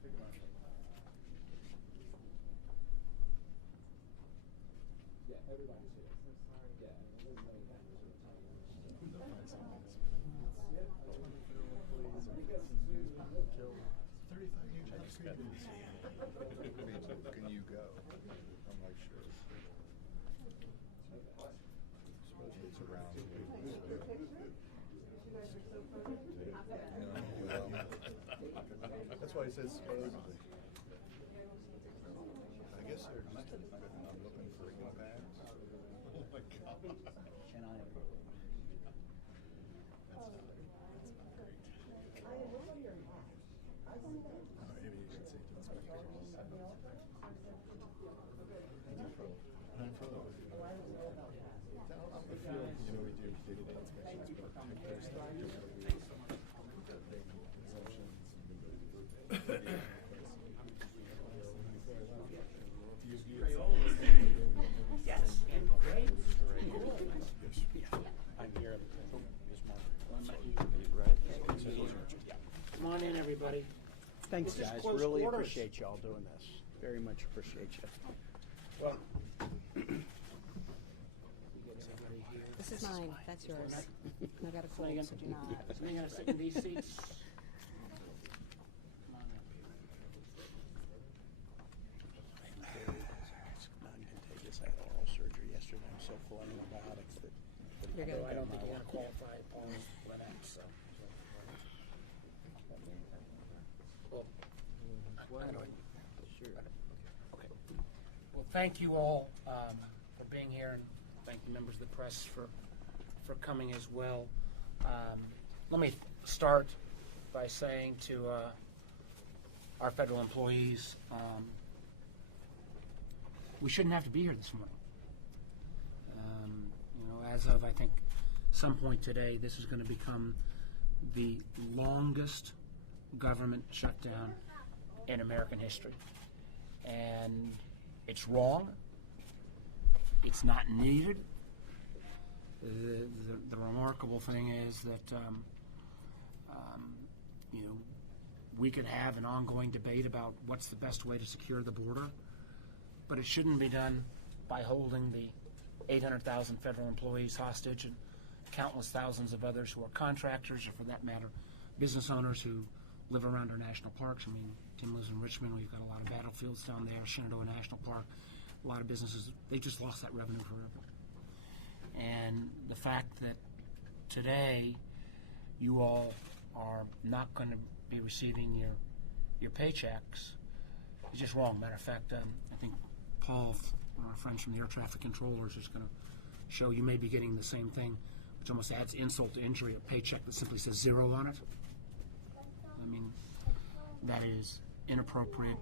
Everybody's here. Yeah, there's no Can you go? I'm like, sure. Supposedly it's around. That's why he says supposedly. I guess they're just I'm looking for impacts. Oh my God. And I Maybe you should say to the spectators. I'm furloughed. I'm the field. You know, we do day-to-day inspections, but there's stuff Yes. I'm here. Come on in, everybody. Thanks, guys. Really appreciate y'all doing this. Very much appreciate you. Well, This is mine. That's yours. I got a cold, so do not. So you're going to sit in these seats? It's non-contagious. I had oral surgery yesterday. I'm so full of antibiotics that You're good. I don't think you're going to qualify on Linux, so. Well, sure. Okay. Well, thank you all for being here, and thank the members of the press for coming as well. Let me start by saying to our federal employees, we shouldn't have to be here this morning. As of, I think, some point today, this is going to become the longest government shutdown in American history. And it's wrong. It's not needed. The remarkable thing is that we could have an ongoing debate about what's the best way to secure the border, but it shouldn't be done by holding the 800,000 federal employees hostage and countless thousands of others who are contractors, or for that matter, business owners who live around our national parks. I mean, Tim lives in Richmond. We've got a lot of battlefields down there, Shenandoah National Park. A lot of businesses, they just lost that revenue forever. And the fact that today you all are not going to be receiving your paychecks is just wrong. Matter of fact, I think Paul, one of our friends from the air traffic controllers, is going to show you may be getting the same thing, which almost adds insult to injury, a paycheck that simply says zero on it. I mean, that is inappropriate.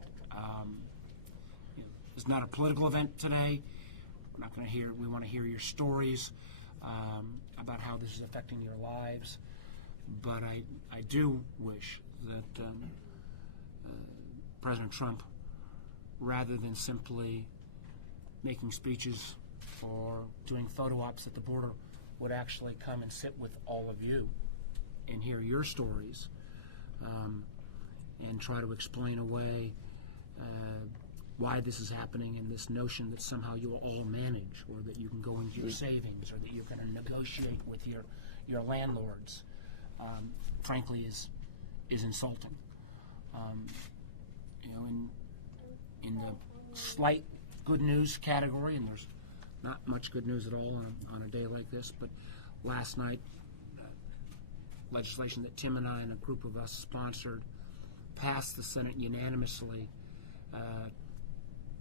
It's not a political event today. We're not going to hear. We want to hear your stories about how this is affecting your lives. But I do wish that President Trump, rather than simply making speeches or doing photo ops at the border, would actually come and sit with all of you and hear your stories and try to explain away why this is happening, and this notion that somehow you'll all manage, or that you can go into your savings, or that you're going to negotiate with your landlords, frankly is insulting. In the slight good news category, and there's not much good news at all on a day like this, but last night, legislation that Tim and I and a group of us sponsored passed the Senate unanimously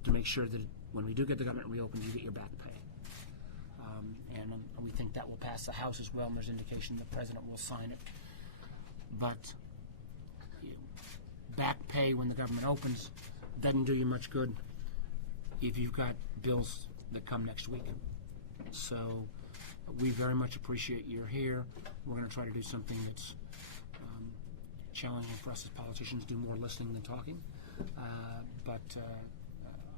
to make sure that when we do get the government reopened, you get your back pay. And we think that will pass the House as well, and there's indication the President will sign it. But back pay when the government opens doesn't do you much good if you've got bills that come next week. So we very much appreciate you're here. We're going to try to do something that's challenging for us as politicians, do more listening than talking. But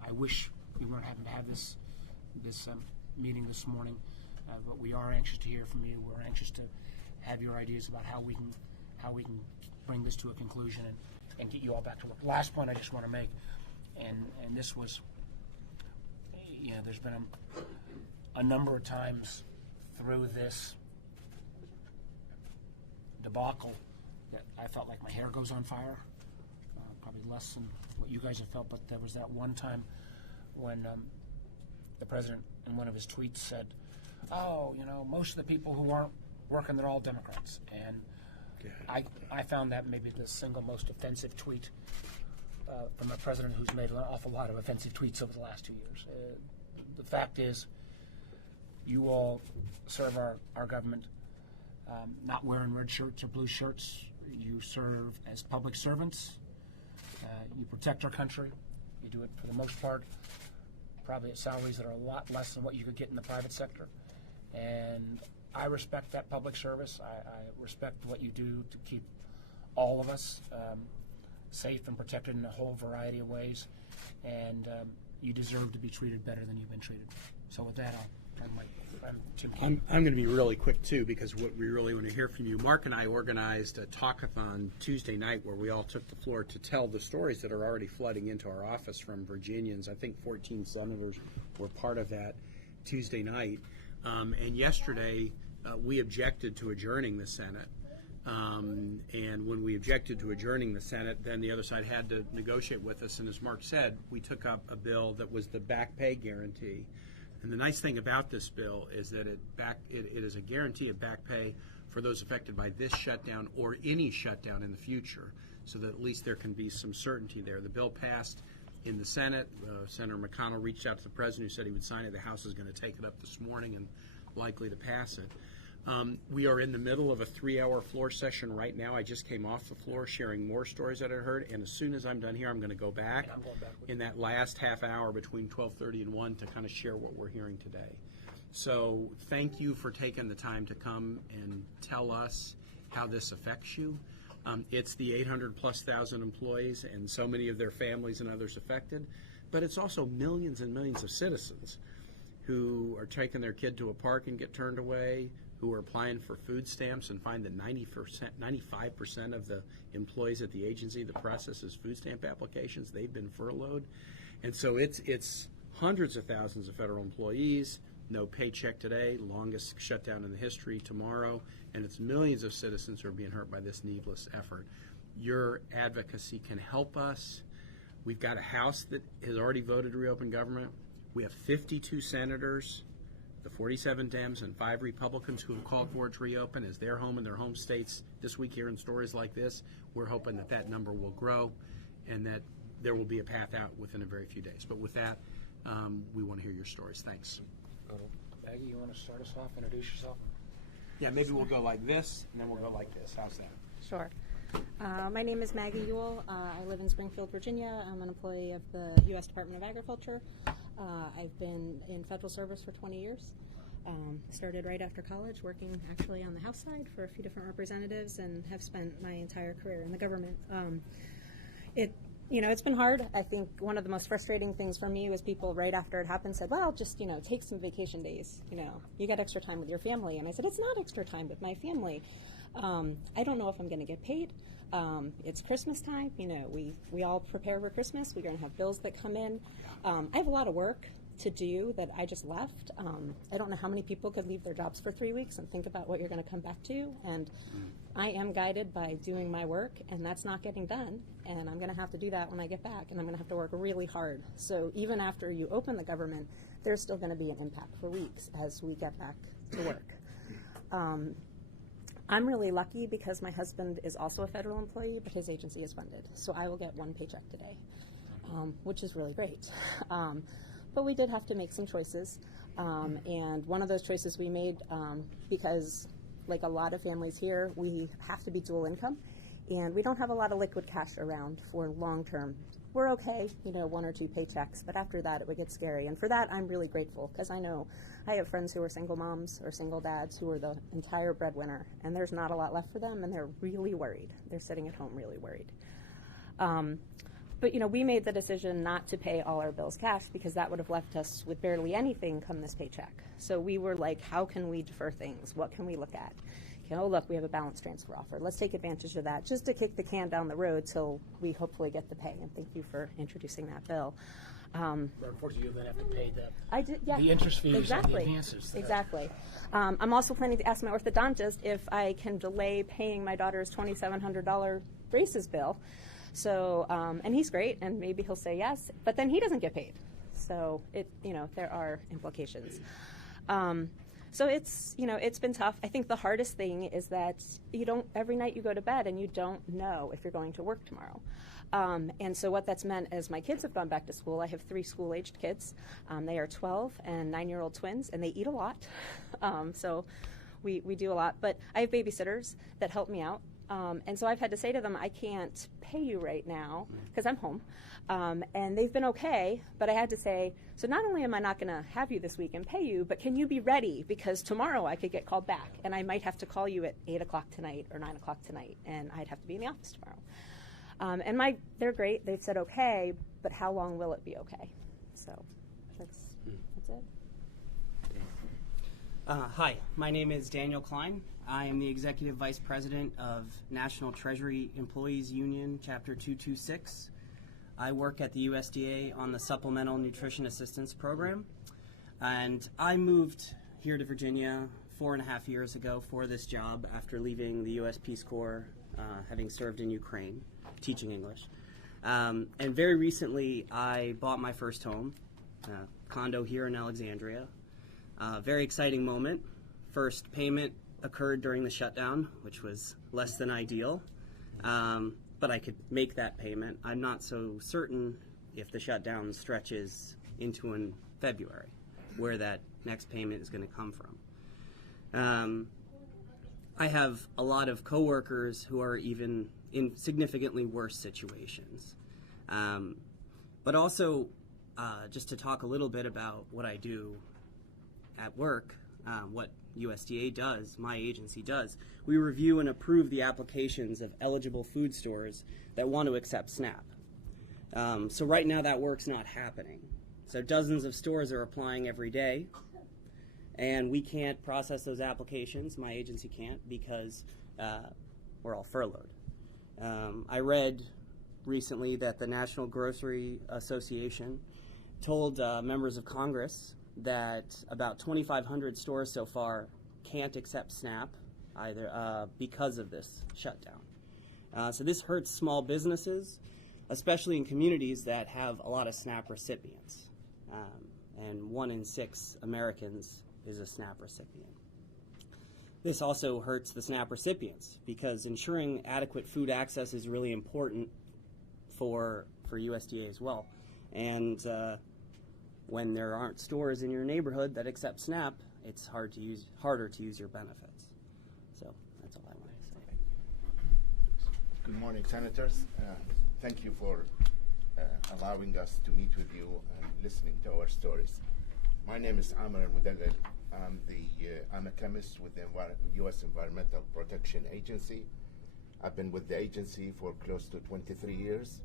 I wish we weren't having to have this meeting this morning. But we are anxious to hear from you. We're anxious to have your ideas about how we can bring this to a conclusion. And and get you all back to work. Last point I just want to make, and this was, there's been a number of times through this debacle that I felt like my hair goes on fire. Probably less than what you guys have felt, but there was that one time when the president in one of his tweets said, "Oh, most of the people who aren't working, they're all Democrats." And I found that maybe the single most offensive tweet from a president who's made an awful lot of offensive tweets over the last 2 years. The fact is, you all serve our government not wearing red shirts or blue shirts. You serve as public servants. You protect our country. You do it for the most part probably at salaries that are a lot less than what you could get in the private sector. And I respect that public service. I respect what you do to keep all of us safe and protected in a whole variety of ways. And you deserve to be treated better than you've been treated. So with that, I'm Tim Kaine. I'm going to be really quick, too, because what we really want to hear from you. Mark and I organized a talkathon Tuesday night where we all took the floor to tell the stories that are already flooding into our office from Virginians. I think 14 senators were part of that Tuesday night. And yesterday, we objected to adjourning the Senate. And when we objected to adjourning the Senate, then the other side had to negotiate with us. And as Mark said, we took up a bill that was the back pay guarantee. And the nice thing about this bill is that it is a guarantee of back pay for those affected by this shutdown or any shutdown in the future, so that at least there can be some certainty there. The bill passed in the Senate. Senator McConnell reached out to the president, who said he would sign it. The House is going to take it up this morning and likely to pass it. We are in the middle of a 3-hour floor session right now. I just came off the floor sharing more stories that I heard, and as soon as I'm done here, I'm going to go back in that last half hour between 12:30 and 1 to kind of share what we're hearing today. So thank you for taking the time to come and tell us how this affects you. It's the 800,000+ employees and so many of their families and others affected, but it's also millions and millions of citizens who are taking their kid to a park and get turned away, who are applying for food stamps and find that 95% of the employees at the agency that processes food stamp applications, they've been furloughed. And so it's hundreds of thousands of federal employees, no paycheck today, longest shutdown in the history tomorrow, and it's millions of citizens who are being hurt by this needless effort. Your advocacy can help us. We've got a House that has already voted to reopen government. We have 52 senators, the 47 Dems and 5 Republicans who have called for it to reopen as their home in their home states. This week, hearing stories like this, we're hoping that that number will grow and that there will be a path out within a very few days. But with that, we want to hear your stories. Thanks. Maggie, you want to start us off, introduce yourself? Yeah, maybe we'll go like this, and then we'll go like this. How's that? Sure. My name is Maggie Ewell. I live in Springfield, Virginia. I'm an employee of the U.S. Department of Agriculture. I've been in federal service for 20 years. Started right after college, working actually on the House side for a few different representatives, and have spent my entire career in the government. It's been hard. I think one of the most frustrating things for me was people right after it happened said, well, just, take some vacation days. You got extra time with your family. And I said, it's not extra time with my family. I don't know if I'm going to get paid. It's Christmas time. We all prepare for Christmas. We're going to have bills that come in. I have a lot of work to do that I just left. I don't know how many people could leave their jobs for 3 weeks and think about what you're going to come back to. And I am guided by doing my work, and that's not getting done. And I'm going to have to do that when I get back, and I'm going to have to work really hard. So even after you open the government, there's still going to be an impact for weeks as we get back to work. I'm really lucky because my husband is also a federal employee, but his agency is funded. So I will get one paycheck today, which is really great. But we did have to make some choices. And one of those choices we made, because like a lot of families here, we have to be dual income. And we don't have a lot of liquid cash around for long term. We're okay, 1 or 2 paychecks, but after that it would get scary. And for that, I'm really grateful, because I know I have friends who are single moms or single dads who are the entire breadwinner, and there's not a lot left for them, and they're really worried. They're sitting at home really worried. But we made the decision not to pay all our bills cash, because that would have left us with barely anything come this paycheck. So we were like, how can we defer things? What can we look at? oh, look, we have a balance transfer offer. Let's take advantage of that just to kick the can down the road till we hopefully get the pay. And thank you for introducing that bill. But unfortunately, you'll then have to pay Yeah, the interest fees exactly. and the advances. Exactly. I'm also planning to ask my orthodontist if I can delay paying my daughter's $2,700 braces bill. So, and he's great, and maybe he'll say yes, but then he doesn't get paid. So there are implications. So it's been tough. I think the hardest thing is that every night you go to bed and you don't know if you're going to work tomorrow. And so what that's meant is my kids have gone back to school. I have 3 school-aged kids. They are 12 and 9-year-old twins, and they eat a lot. So we do a lot. But I have babysitters that help me out. And so I've had to say to them, I can't pay you right now because I'm home. And they've been okay, but I had to say, so not only am I not going to have you this week and pay you, but can you be ready? Because tomorrow I could get called back, and I might have to call you at 8 o'clock tonight or 9 o'clock tonight, and I'd have to be in the office tomorrow. And they're great. They've said okay, but how long will it be okay? So that's it. Hi, my name is Daniel Klein. I am the Executive Vice President of National Treasury Employees Union, Chapter 226. I work at the USDA on the Supplemental Nutrition Assistance Program. And I moved here to Virginia 4.5 years ago for this job after leaving the U.S. Peace Corps, having served in Ukraine, teaching English. And very recently, I bought my first home, condo here in Alexandria. Very exciting moment. First payment occurred during the shutdown, which was less than ideal, but I could make that payment. I'm not so certain if the shutdown stretches into in February, where that next payment is going to come from. I have a lot of coworkers who are even in significantly worse situations. But also, just to talk a little bit about what I do at work, what USDA does, my agency does, we review and approve the applications of eligible food stores that want to accept SNAP. So right now that work's not happening. So dozens of stores are applying every day, and we can't process those applications, my agency can't, because we're all furloughed. I read recently that the National Grocery Association told members of Congress that about 2,500 stores so far can't accept SNAP either because of this shutdown. So this hurts small businesses, especially in communities that have a lot of SNAP recipients. And 1 in 6 Americans is a SNAP recipient. This also hurts the SNAP recipients because ensuring adequate food access is really important for USDA as well. And when there aren't stores in your neighborhood that accept SNAP, it's harder to use your benefits. So that's all I wanted to say. Good morning, Senators. Thank you for allowing us to meet with you and listening to our stories. My name is Amr Mudallal. I'm a chemist with the U.S. Environmental Protection Agency. I've been with the agency for close to 23 years.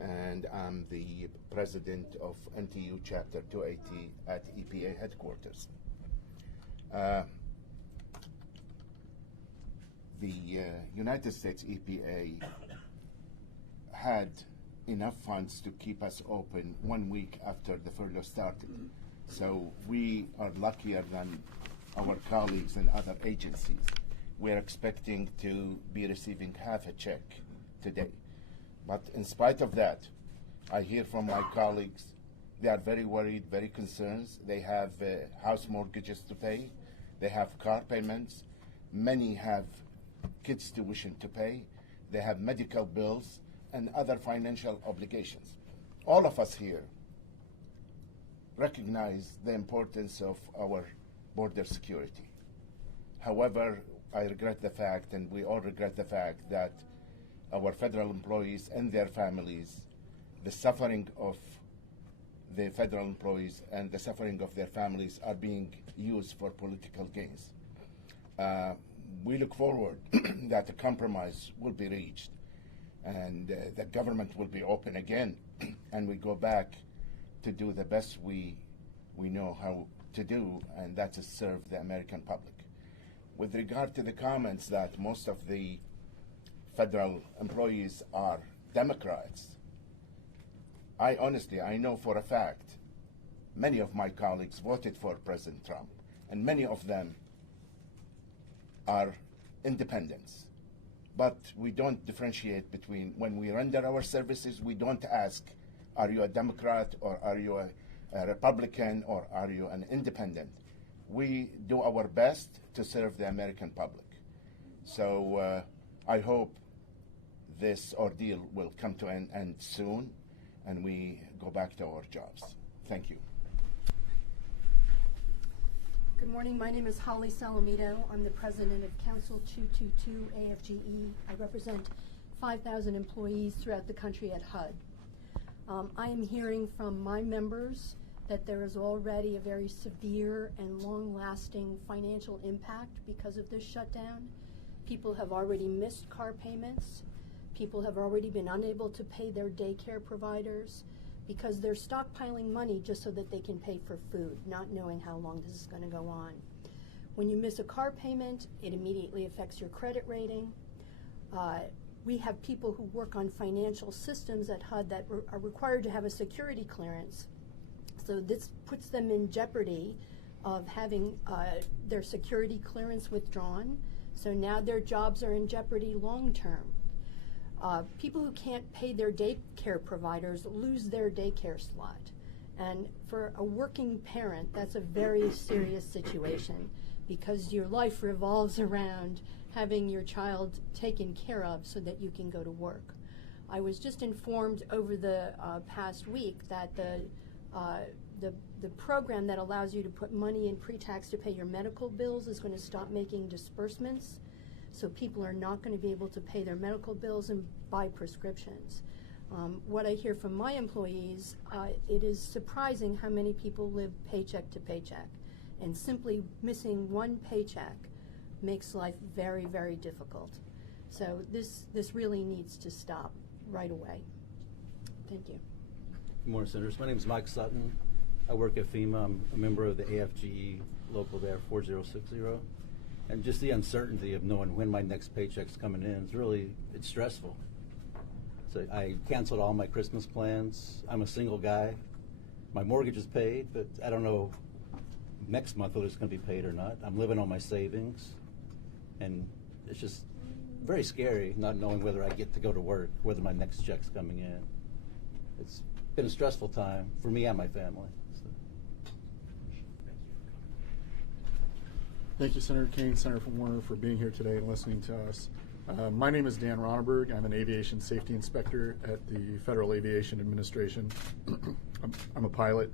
And I'm the president of Untitled Chapter 280 at EPA headquarters. The United States EPA had enough funds to keep us open 1 week after the furlough started. So we are luckier than our colleagues in other agencies. We're expecting to be receiving half a check today. But in spite of that, I hear from my colleagues, they are very worried, very concerned. They have house mortgages to pay. They have car payments. Many have kids' tuition to pay. They have medical bills and other financial obligations. All of us here recognize the importance of our border security. However, I regret the fact, and we all regret the fact, that our federal employees and their families, the suffering of the federal employees and the suffering of their families are being used for political gains. We look forward that a compromise will be reached and the government will be open again and we go back to do the best we know how to do, and that is serve the American public. with regard to the comments that most of the federal employees are Democrats, I know for a fact many of my colleagues voted for President Trump, and many of them are independents. But we don't differentiate between, when we render our services, we don't ask, are you a Democrat, or are you a Republican, or are you an independent? We do our best to serve the American public. So I hope this ordeal will come to an end soon, and we go back to our jobs. Thank you. Good morning. My name is Holly Salamito. I'm the president of Council 222 AFGE. I represent 5,000 employees throughout the country at HUD. I am hearing from my members that there is already a very severe and long-lasting financial impact because of this shutdown. People have already missed car payments. People have already been unable to pay their daycare providers because they're stockpiling money just so that they can pay for food, not knowing how long this is going to go on. When you miss a car payment, it immediately affects your credit rating. We have people who work on financial systems at HUD that are required to have a security clearance. So this puts them in jeopardy of having their security clearance withdrawn. So now their jobs are in jeopardy long term. People who can't pay their daycare providers lose their daycare slot. And for a working parent, that's a very serious situation because your life revolves around having your child taken care of so that you can go to work. I was just informed over the past week that the program that allows you to put money in pre-tax to pay your medical bills is going to stop making disbursements. So people are not going to be able to pay their medical bills and buy prescriptions. What I hear from my employees, it is surprising how many people live paycheck to paycheck. And simply missing one paycheck makes life very, very difficult. So this really needs to stop right away. Thank you. Good morning, Senators. My name is Mike Sutton. I work at FEMA. I'm a member of the AFGE local there, 4060. And just the uncertainty of knowing when my next paycheck's coming in is really, it's stressful. So I canceled all my Christmas plans. I'm a single guy. My mortgage is paid, but I don't know next month whether it's going to be paid or not. I'm living on my savings. And it's just very scary not knowing whether I get to go to work, whether my next check's coming in. It's been a stressful time for me and my family. Thank you, Senator Kaine, Senator Warner, for being here today and listening to us. My name is Dan Romberg. I'm an aviation safety inspector at the Federal Aviation Administration. I'm a pilot.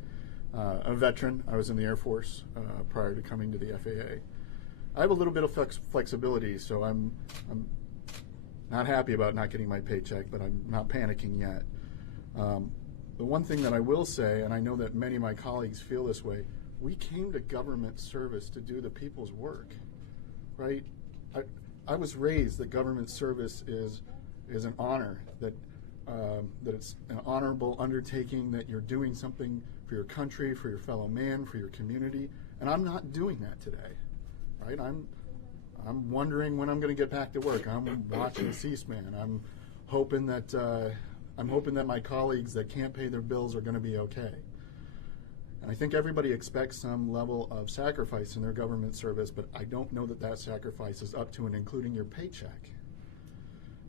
I'm a veteran. I was in the Air Force prior to coming to the FAA. I have a little bit of flexibility, so I'm not happy about not getting my paycheck, but I'm not panicking yet. The one thing that I will say, and I know that many of my colleagues feel this way, we came to government service to do the people's work, right? I was raised that government service is an honor, that it's an honorable undertaking, that you're doing something for your country, for your fellow man, for your community, and I'm not doing that today, right? I'm wondering when I'm going to get back to work. I'm watching C-SPAN. I'm hoping that my colleagues that can't pay their bills are going to be okay. And I think everybody expects some level of sacrifice in their government service, but I don't know that that sacrifice is up to and including your paycheck.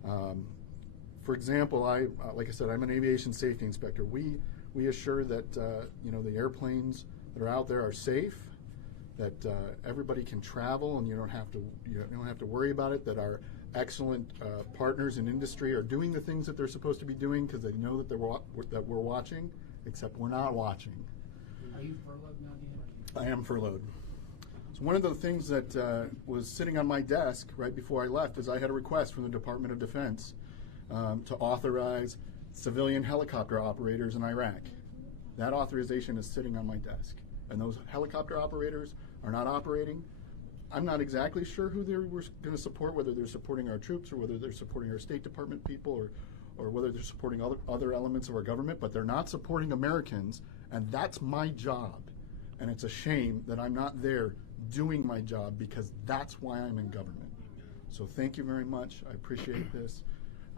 For example, like I said, I'm an aviation safety inspector. We assure that the airplanes that are out there are safe, that everybody can travel, and you don't have to worry about it. That our excellent partners in industry are doing the things that they're supposed to be doing because they know that we're watching, except we're not watching. Are you furloughed now, Dan? I am furloughed. So one of the things that was sitting on my desk right before I left is I had a request from the Department of Defense to authorize civilian helicopter operators in Iraq. That authorization is sitting on my desk. And those helicopter operators are not operating. I'm not exactly sure who they were going to support, whether they're supporting our troops or whether they're supporting our State Department people or whether they're supporting other elements of our government, but they're not supporting Americans, and that's my job. And it's a shame that I'm not there doing my job, because that's why I'm in government. So thank you very much. I appreciate this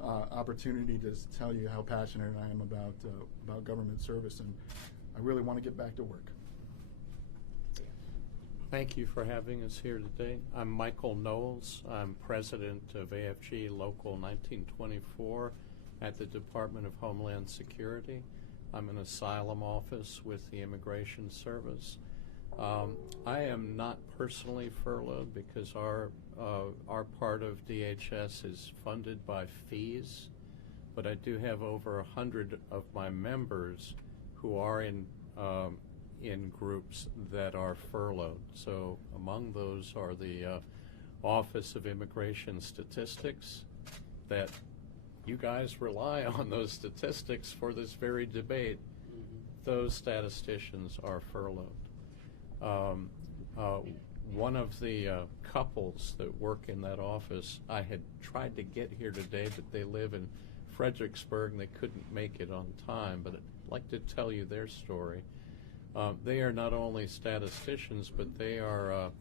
opportunity to tell you how passionate I am about government service, and I really want to get back to work. Thank you for having us here today. I'm Michael Knowles. I'm president of AFG Local 1924 at the Department of Homeland Security. I'm an asylum office with the Immigration Service. I am not personally furloughed because our part of DHS is funded by fees, but I do have over 100 of my members who are in groups that are furloughed. So among those are the Office of Immigration Statistics, that you guys rely on those statistics for this very debate. Those statisticians are furloughed. One of the couples that work in that office, I had tried to get here today, but they live in Fredericksburg and they couldn't make it on time, but I'd like to tell you their story. They are not only statisticians, but they are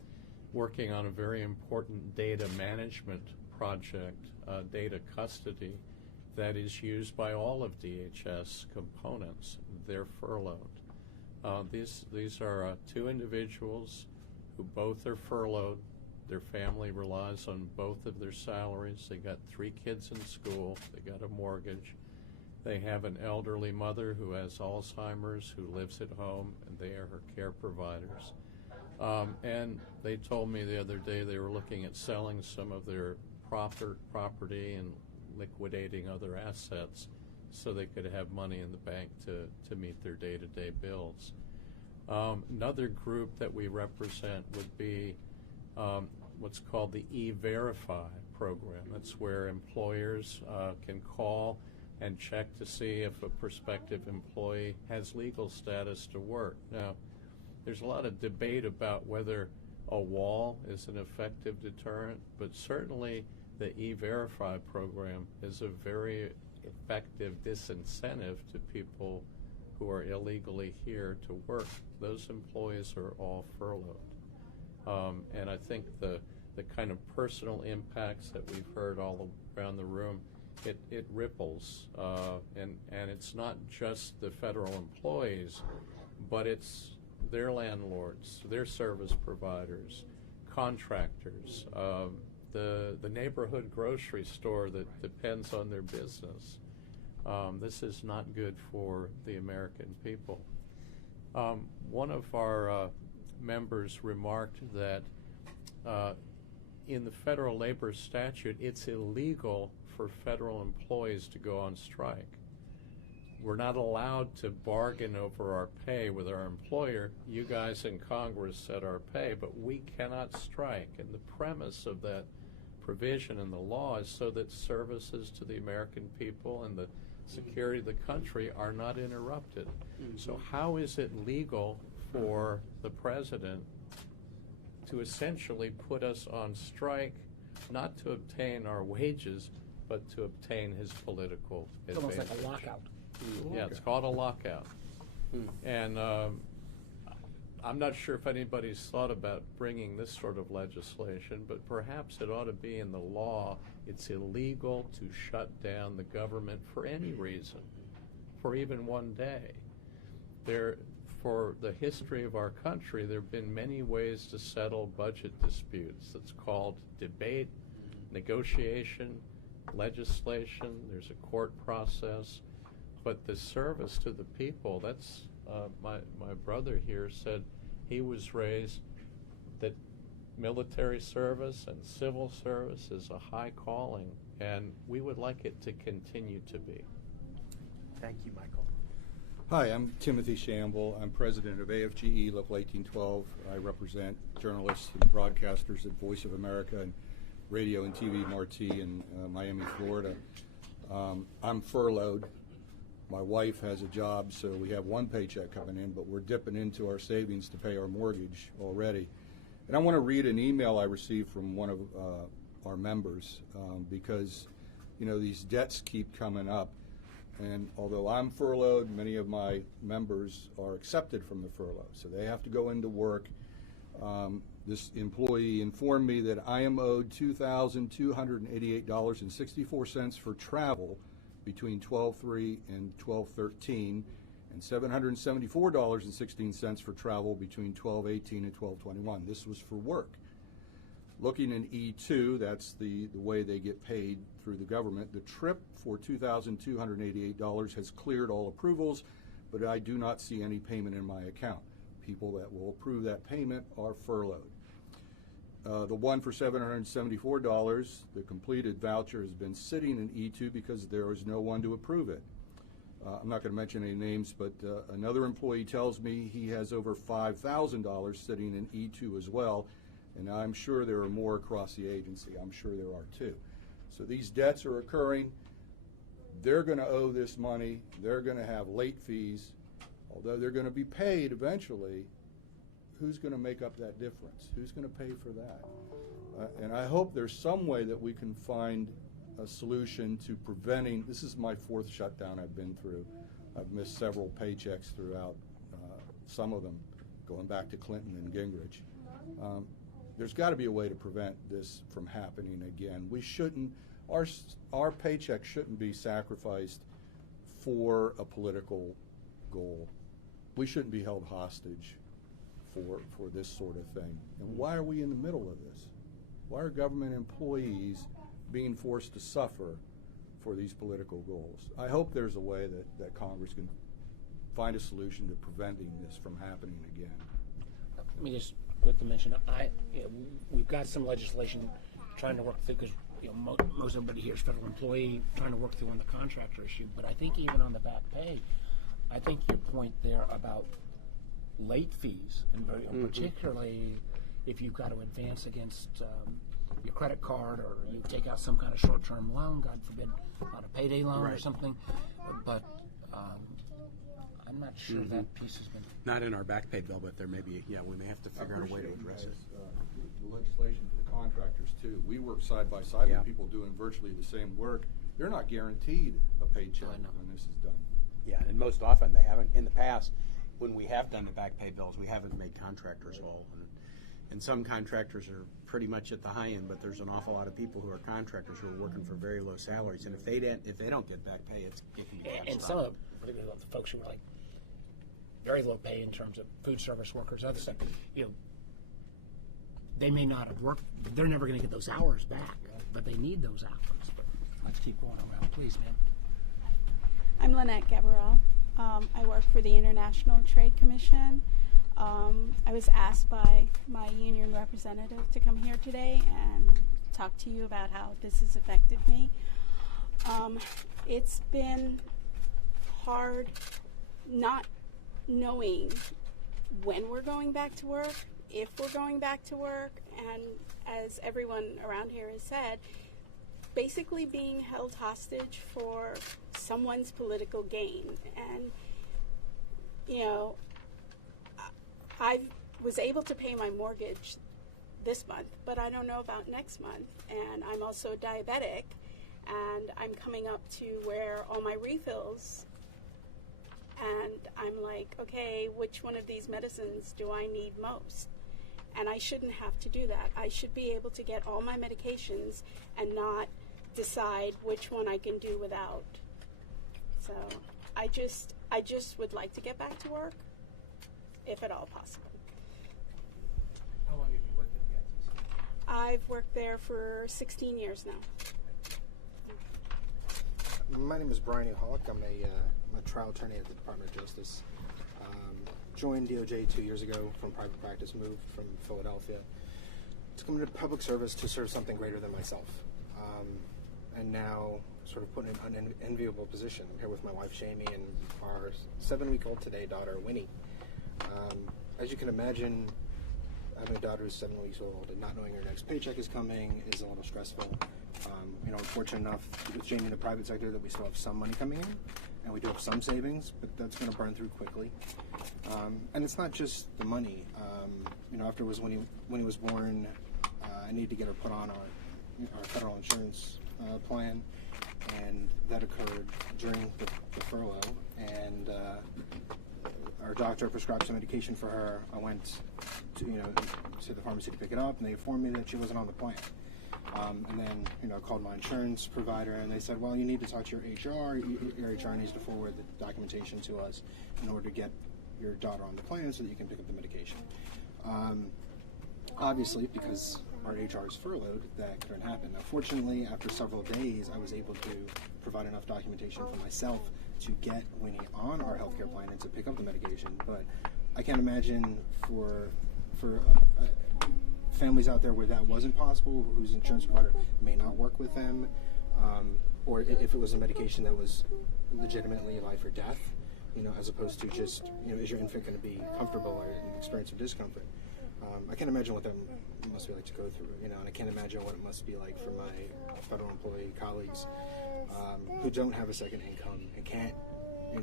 working on a very important data management project, data custody, that is used by all of DHS components. They're furloughed. These are two individuals who both are furloughed. Their family relies on both of their salaries. They got 3 kids in school. They got a mortgage. They have an elderly mother who has Alzheimer's, who lives at home, and they are her care providers. And they told me the other day they were looking at selling some of their property and liquidating other assets so they could have money in the bank to meet their day-to-day bills. Another group that we represent would be what's called the E-Verify program. That's where employers can call and check to see if a prospective employee has legal status to work. Now, there's a lot of debate about whether a wall is an effective deterrent, but certainly the E-Verify program is a very effective disincentive to people who are illegally here to work. Those employees are all furloughed. And I think the kind of personal impacts that we've heard all around the room, it ripples. And it's not just the federal employees, but it's their landlords, their service providers, contractors, the neighborhood grocery store that depends on their business. This is not good for the American people. One of our members remarked that in the federal labor statute, it's illegal for federal employees to go on strike. We're not allowed to bargain over our pay with our employer. You guys in Congress set our pay, but we cannot strike. And the premise of that provision in the law is so that services to the American people and the security of the country are not interrupted. So how is it legal for the president to essentially put us on strike, not to obtain our wages, but to obtain his political It's advantage? almost like a lockout. Yeah, it's called a lockout. And I'm not sure if anybody's thought about bringing this sort of legislation, but perhaps it ought to be in the law. It's illegal to shut down the government for any reason, for even one day. For the history of our country, there have been many ways to settle budget disputes. It's called debate, negotiation, legislation. There's a court process. But the service to the people, that's my brother here said he was raised that military service and civil service is a high calling, and we would like it to continue to be. Thank you, Michael. Hi, I'm Timothy Shamble. I'm president of AFGE Local 1812. I represent journalists and broadcasters at Voice of America and Radio and TV Marti in Miami, Florida. I'm furloughed. My wife has a job, so we have one paycheck coming in, but we're dipping into our savings to pay our mortgage already. And I want to read an email I received from one of our members because, you know, these debts keep coming up. And although I'm furloughed, many of my members are accepted from the furlough, so they have to go into work. This employee informed me that I am owed $2,288.64 for travel between 12/3 and 12/13, and $774.16 for travel between 12/18 and 12/21. This was for work. Looking in E2, that's the way they get paid through the government, the trip for $2,288 has cleared all approvals, but I do not see any payment in my account. People that will approve that payment are furloughed. The one for $774, the completed voucher, has been sitting in E2 because there is no one to approve it. I'm not going to mention any names, but another employee tells me he has over $5,000 sitting in E2 as well, and I'm sure there are more across the agency. I'm sure there are too. So these debts are occurring. They're going to owe this money. They're going to have late fees. Although they're going to be paid eventually, who's going to make up that difference? Who's going to pay for that? And I hope there's some way that we can find a solution to preventing. This is my 4th shutdown I've been through. I've missed several paychecks throughout, some of them going back to Clinton and Gingrich. There's got to be a way to prevent this from happening again. We shouldn't, our paycheck shouldn't be sacrificed for a political goal. We shouldn't be held hostage for this sort of thing. And why are we in the middle of this? Why are government employees being forced to suffer for these political goals? I hope there's a way that Congress can find a solution to preventing this from happening again. Let me just quickly mention, we've got some legislation trying to work through, because most everybody here is federal employee, trying to work through on the contractor issue. But I think even on the back pay, I think your point there about late fees, and particularly if you've got to advance against your credit card, or you take out some kind of short-term loan, God forbid, on a payday loan or something. But I'm not sure that piece has been. Not in our back pay bill, but there may be. Yeah, we may have to figure out a way to address it. The legislation for the contractors too. We work side by side with people doing virtually the same work. They're not guaranteed a paycheck when this is done. Yeah, and most often they haven't. In the past, when we have done the back pay bills, we haven't made contractors whole. And some contractors are pretty much at the high end, but there's an awful lot of people who are contractors who are working for very low salaries. And if they don't get back pay, it can be catastrophic. And some of particularly the folks who are like very low pay in terms of food service workers, other stuff, they may not have worked, but they're never going to get those hours back. But they need those hours. But let's keep going around, please, ma'am. I'm Lynette Gabrielle. I work for the International Trade Commission. I was asked by my union representative to come here today and talk to you about how this has affected me. It's been hard not knowing when we're going back to work, if we're going back to work, and as everyone around here has said, basically being held hostage for someone's political gain. And, I was able to pay my mortgage this month, but I don't know about next month. And I'm also diabetic, and I'm coming up to where all my refills, and I'm like, okay, which one of these medicines do I need most? And I shouldn't have to do that. I should be able to get all my medications and not decide which one I can do without. So I just would like to get back to work, if at all possible. How long have you worked at the ITC? I've worked there for 16 years now. My name is Brian Hollick. I'm a trial attorney at the Department of Justice. Joined DOJ 2 years ago from private practice, moved from Philadelphia to come into public service to serve something greater than myself. And now sort of put in an unenviable position. I'm here with my wife, Shamie, and our 7-week-old today daughter, Winnie. As you can imagine, having a daughter who's 7 weeks old and not knowing her next paycheck is coming is a little stressful. I'm fortunate enough with Shamie in the private sector that we still have some money coming in, and we do have some savings, but that's going to burn through quickly. And it's not just the money. Afterwards, when he was born, I needed to get her put on our federal insurance plan, and that occurred during the furlough. And our doctor prescribed some medication for her. I went to the pharmacy to pick it up, and they informed me that she wasn't on the plan. And then, I called my insurance provider, and they said, well, you need to talk to your HR. Your HR needs to forward the documentation to us in order to get your daughter on the plan so that you can pick up the medication. Obviously, because our HR is furloughed, that couldn't happen. Now, fortunately, after several days, I was able to provide enough documentation for myself to get Winnie on our healthcare plan and to pick up the medication. But I can't imagine for families out there where that wasn't possible, whose insurance provider may not work with them, or if it was a medication that was legitimately life or death, as opposed to just, is your infant going to be comfortable or experience some discomfort? I can't imagine what that must be like to go through, and I can't imagine what it must be like for my federal employee colleagues who don't have a second income and can't,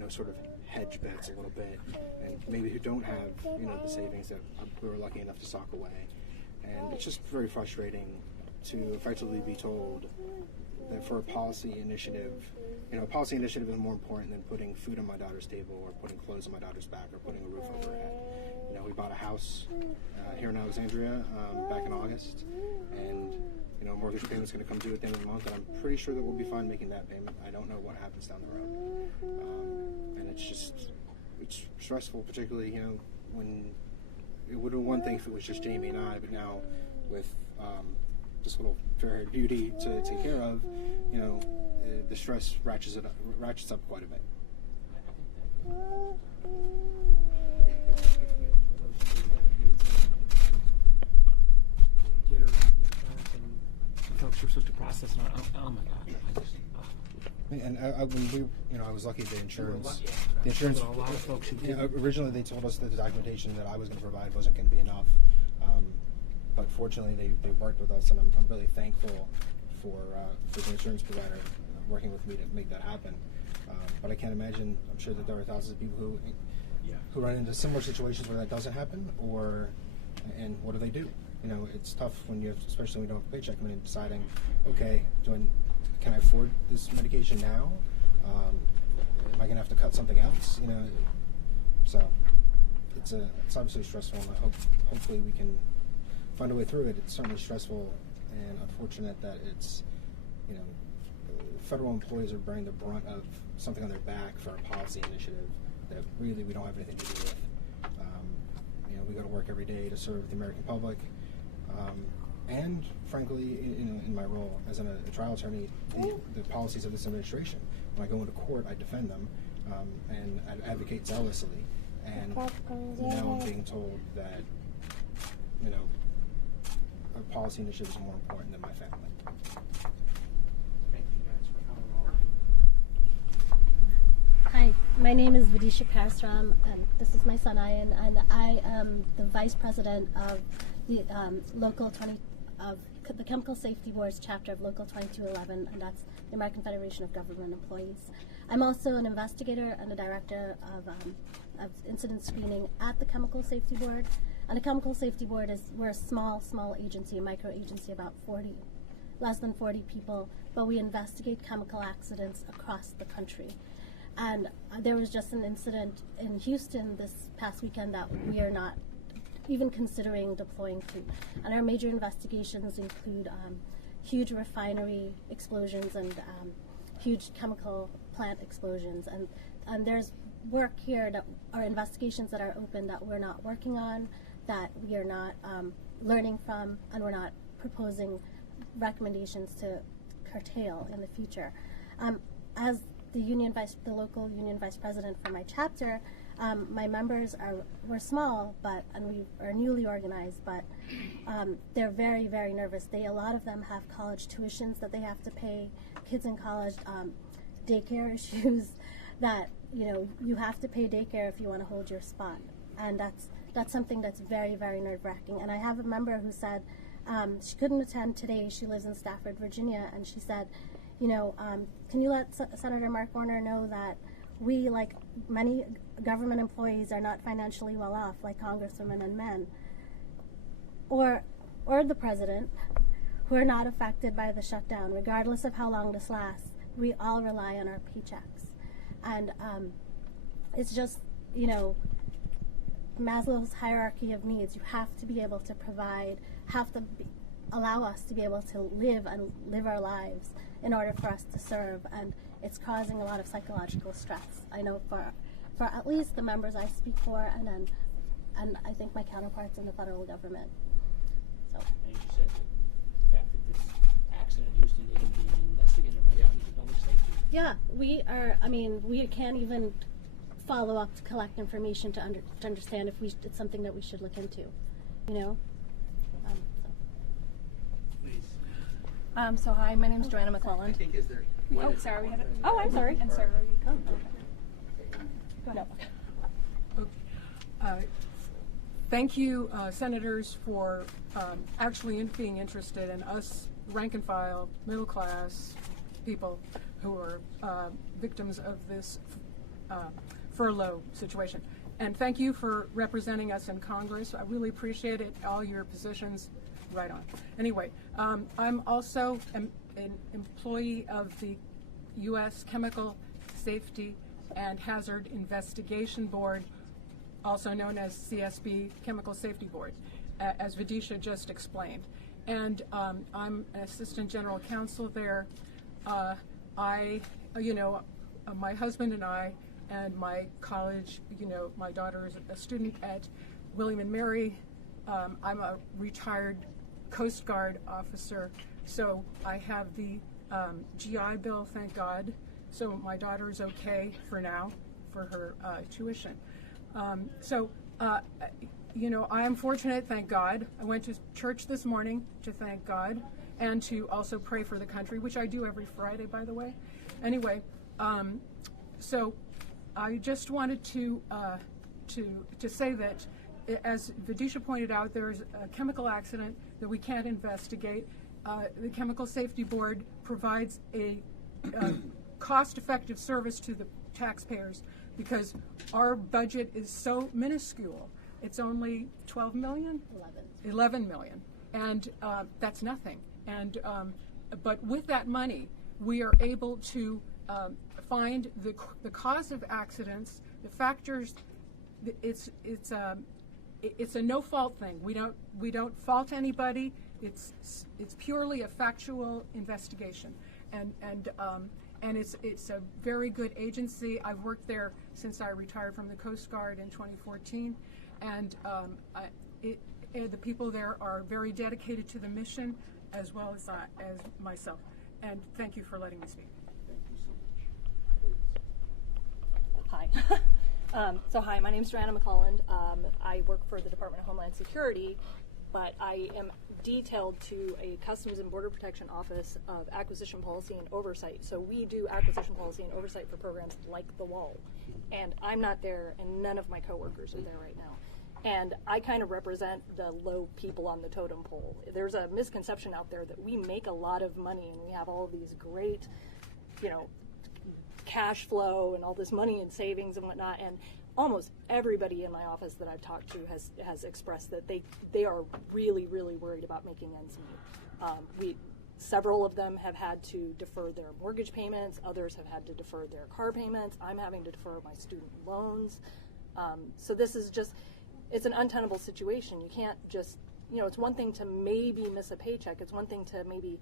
sort of hedge bets a little bit, and maybe who don't have, the savings that we were lucky enough to sock away. And it's just very frustrating to effectively be told that for a policy initiative, a policy initiative is more important than putting food on my daughter's table or putting clothes on my daughter's back or putting a roof over her head. We bought a house here in Alexandria back in August, and mortgage payment's going to come due at the end of the month, and I'm pretty sure that we'll be fine making that payment. I don't know what happens down the road, and it's stressful, particularly when it would have been one thing if it was just Jamie and I, but now with this little fair-haired beauty to take care of, the stress ratchets up quite a bit. Get around the insurance and folks were supposed to process it. Oh my God! And when I was lucky the insurance. The insurance. A lot of folks who originally they told us that the documentation that I was going to provide wasn't going to be enough, but fortunately they worked with us, and I'm really thankful for the insurance provider working with me to make that happen. But I can't imagine. I'm sure that there are thousands of people who run into similar situations where that doesn't happen, and what do they do? It's tough especially when you don't have a paycheck coming in, deciding, okay, can I afford this medication now? Am I going to have to cut something else? So it's obviously stressful, and hopefully we can find a way through it. It's certainly stressful and unfortunate that it's, federal employees are bearing the brunt of something on their back for a policy initiative that really we don't have anything to do with. We go to work every day to serve the American public. And frankly, in my role as a trial attorney, the policies of this administration, when I go into court, I defend them and I advocate zealously. And now I'm being told that, a policy initiative is more important than my family. Thank you guys for coming on. Hi, my name is Vidisha Parasram, and this is my son Ian, and I am the vice president of the the Chemical Safety Board's chapter of Local 2211, and that's the American Federation of Government Employees. I'm also an investigator and a director of incident screening at the Chemical Safety Board. And the Chemical Safety Board we're a small agency, a micro agency, about less than 40 people, but we investigate chemical accidents across the country. And there was just an incident in Houston this past weekend that we are not even considering deploying to. And our major investigations include huge refinery explosions and huge chemical plant explosions. And there's work here that are investigations that are open that we're not working on, that we are not learning from, and we're not proposing recommendations to curtail in the future. As the local union vice president for my chapter, my members we're small, and we are newly organized, but they're very, very nervous. A lot of them have college tuitions that they have to pay, kids in college, daycare issues that, you have to pay daycare if you want to hold your spot. And that's something that's very, very nerve-wracking. And I have a member who said she couldn't attend today. She lives in Stafford, Virginia, and she said, can you let Senator Mark Warner know that we, like many government employees, are not financially well off, like congresswomen and men, or the president, who are not affected by the shutdown, regardless of how long this lasts. We all rely on our paychecks. And it's just, Maslow's hierarchy of needs. You have to be able to provide, allow us to be able to live our lives in order for us to serve, and it's causing a lot of psychological stress. I know for at least the members I speak for, and I think my counterparts in the federal government. So. And you said the fact that this accident in Houston isn't being investigated right now into public safety. Yeah, we are. I mean, we can't even follow up to collect information to understand if it's something that we should look into. You know. So hi, my name is Randall Mcholland. I think is there. Oh, Sarah, we had it. Oh, I'm sorry. And Sarah, you come. No. Thank you, senators, for actually being interested in us rank and file, middle class people who are victims of this furlough situation. And thank you for representing us in Congress. I really appreciate it, all your positions. Right on. Anyway, I'm also an employee of the U.S. Chemical Safety and Hazard Investigation Board, also known as CSB, Chemical Safety Board, as Vidisha just explained. And I'm an assistant general counsel there. My husband and I, and my college, my daughter is a student at William & Mary. I'm a retired Coast Guard officer, so I have the GI Bill, thank God. So my daughter is okay for now for her tuition. I am fortunate, thank God. I went to church this morning to thank God and to also pray for the country, which I do every Friday, by the way. Anyway, so I just wanted to say that, as Vidisha pointed out, there is a chemical accident that we can't investigate. The Chemical Safety Board provides a cost-effective service to the taxpayers because our budget is so minuscule. It's only 12 million? 11 million. And that's nothing. And but with that money, we are able to find the cause of accidents, the factors. It's a no-fault thing. We don't fault anybody. It's purely a factual investigation, and it's a very good agency. I've worked there since I retired from the Coast Guard in 2014, and the people there are very dedicated to the mission, as well as myself. And thank you for letting me speak. Thank you so much. Hi. Hi, my name is Randall Mcholland. I work for the Department of Homeland Security, but I am detailed to a Customs and Border Protection Office of Acquisition Policy and Oversight. So we do acquisition policy and oversight for programs like the Wall. And I'm not there, and none of my coworkers are there right now. And I kind of represent the low people on the totem pole. There's a misconception out there that we make a lot of money and we have all of these great, cash flow and all this money and savings and whatnot, and almost everybody in my office that I've talked to has expressed that they are really, really worried about making ends meet. Several of them have had to defer their mortgage payments, others have had to defer their car payments, I'm having to defer my student loans. So this is just, it's an untenable situation. You can't just, it's one thing to maybe miss a paycheck, it's one thing to maybe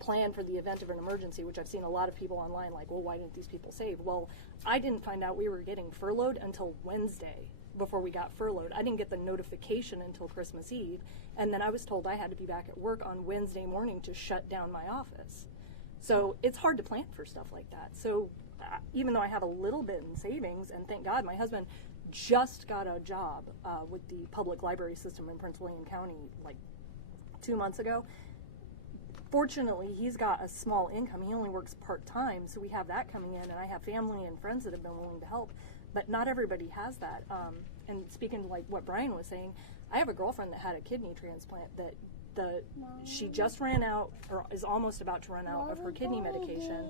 plan for the event of an emergency, which I've seen a lot of people online like, well, why didn't these people save? Well, I didn't find out we were getting furloughed until Wednesday before we got furloughed. I didn't get the notification until Christmas Eve, and then I was told I had to be back at work on Wednesday morning to shut down my office. So it's hard to plan for stuff like that. So even though I have a little bit in savings, and thank God my husband just got a job with the public library system in Prince William County like 2 months ago. Fortunately, he's got a small income. He only works part-time, so we have that coming in, and I have family and friends that have been willing to help, but not everybody has that. And speaking to like what Brian was saying, I have a girlfriend that had a kidney transplant that she just ran out, or is almost about to run out of her kidney medication,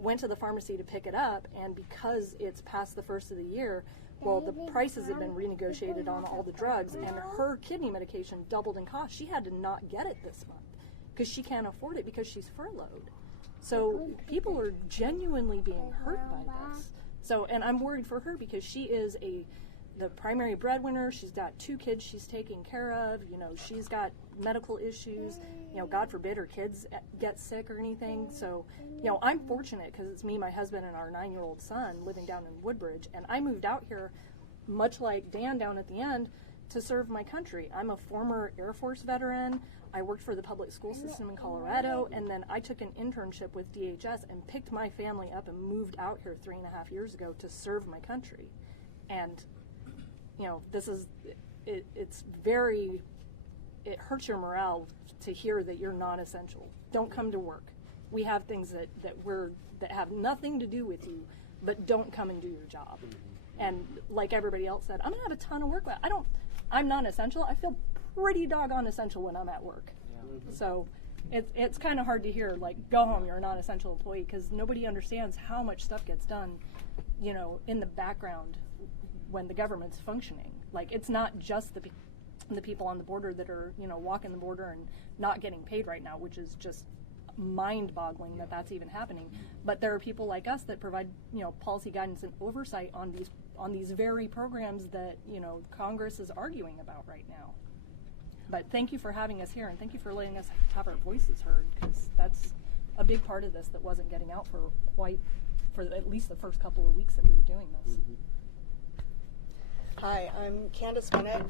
went to the pharmacy to pick it up, and because it's past the first of the year, well, the prices have been renegotiated on all the drugs, and her kidney medication doubled in cost. She had to not get it this month because she can't afford it because she's furloughed. So people are genuinely being hurt by this. So, and I'm worried for her because she is a the primary breadwinner. She's got 2 kids she's taking care of. You know, she's got medical issues. You know, God forbid her kids get sick or anything. So, you know, I'm fortunate because it's me, my husband, and our 9-year-old son living down in Woodbridge. And I moved out here, much like Dan down at the end, to serve my country. I'm a former Air Force veteran. I worked for the public school system in Colorado, and then I took an internship with DHS and picked my family up and moved out here 3.5 years ago to serve my country. And, you know, this is, it's very, it hurts your morale to hear that you're non-essential. Don't come to work. We have things that have nothing to do with you, but don't come and do your job. And like everybody else said, I'm gonna have a ton of work. I'm non-essential. I feel pretty doggone essential when I'm at work. So it's kind of hard to hear, like, go home, you're a non-essential employee, because nobody understands how much stuff gets done, you know, in the background when the government's functioning. Like, it's not just the people on the border that are, you know, walking the border and not getting paid right now, which is just mind-boggling that that's even happening. But there are people like us that provide, you know, policy guidance and oversight on these very programs that, you know, Congress is arguing about right now. But thank you for having us here, and thank you for letting us have our voices heard, because that's a big part of this that wasn't getting out for at least the first couple of weeks that we were doing this. Hi, I'm Candace Bennett.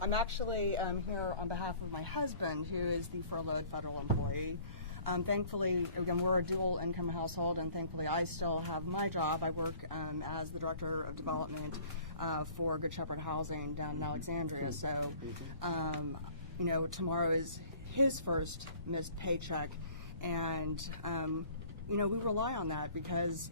I'm actually here on behalf of my husband, who is the furloughed federal employee. Thankfully, again, we're a dual income household, and thankfully I still have my job. I work as the Director of Development for Good Shepherd Housing down in Alexandria. So, you know, tomorrow is his first missed paycheck, and, you know, we rely on that because